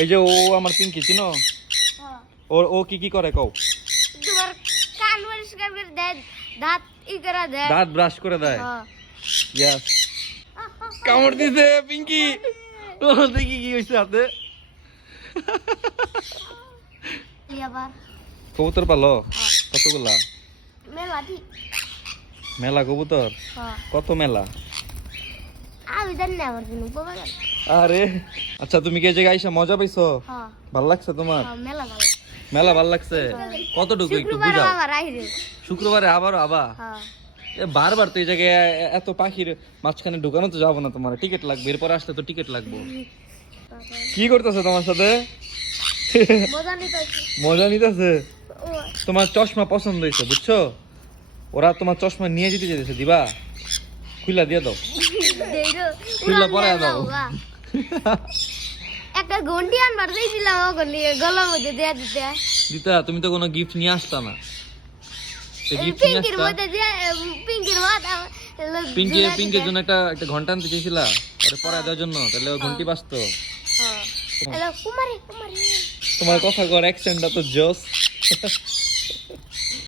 এই যে ও আমার পিঙ্কি চিনো? ও কি কি করে কও? তোমার কান পরিষ্কার করে দেয়, দাঁত ই করে দেয়, দাঁত ব্রাশ করে দেয়। ইয়েস। কামড় দিছে পিঙ্কি। ও দেখি কি হইছে হাতে। আবার কবুতর পালো কতগুলা? মেলা ঠিক। মেলা কবুতর? কত মেলা? আমি জানি না আমার জন্য বাবা জানে। আরে আচ্ছা, তুমি কি এই জায়গায় আইসা মজা পাইছো? ভাল লাগছে তোমার? মেলা ভালো। মেলা ভাল লাগছে কতটুকু একটু শুক্রবার বুঝাও। আবার আইরে। শুক্রবারে আবারও আবা? বারবার তো এই জায়গায় এত পাখির মাঝখানে ঢুকানো তো যাবো না, তোমার টিকিট লাগবে, এরপর আসলে তো টিকিট লাগবে। কি করতেছে তোমার সাথে? মজা নিতেছি। মজা নিতেছে। তোমার চশমা পছন্দ হয়েছে বুঝছো, ওরা তোমার চশমা নিয়ে যেতে যেতেছে, দিবা? খুইলা দিয়ে দাও, খুইলা পরায় দাও। একটা ঘন্টি আনবার দিয়েছিলাম, গলার মধ্যে দেয়া দিতে। দিতা, তুমি তো কোনো গিফট নিয়ে আসতা না। গিফট নিয়ে পিঙ্কির আসতা। মধ্যে দিয়ে, পিঙ্কির মাথা পিঙ্কির জন্য একটা ঘন্টা আনতে চেয়েছিলা ওরে পরায় দেওয়ার জন্য, তাহলে ও ঘন্টি বাজতো। হ্যালো কুমারী কুমারী। তোমার কথা কর অ্যাকসেন্টটা তো জোস।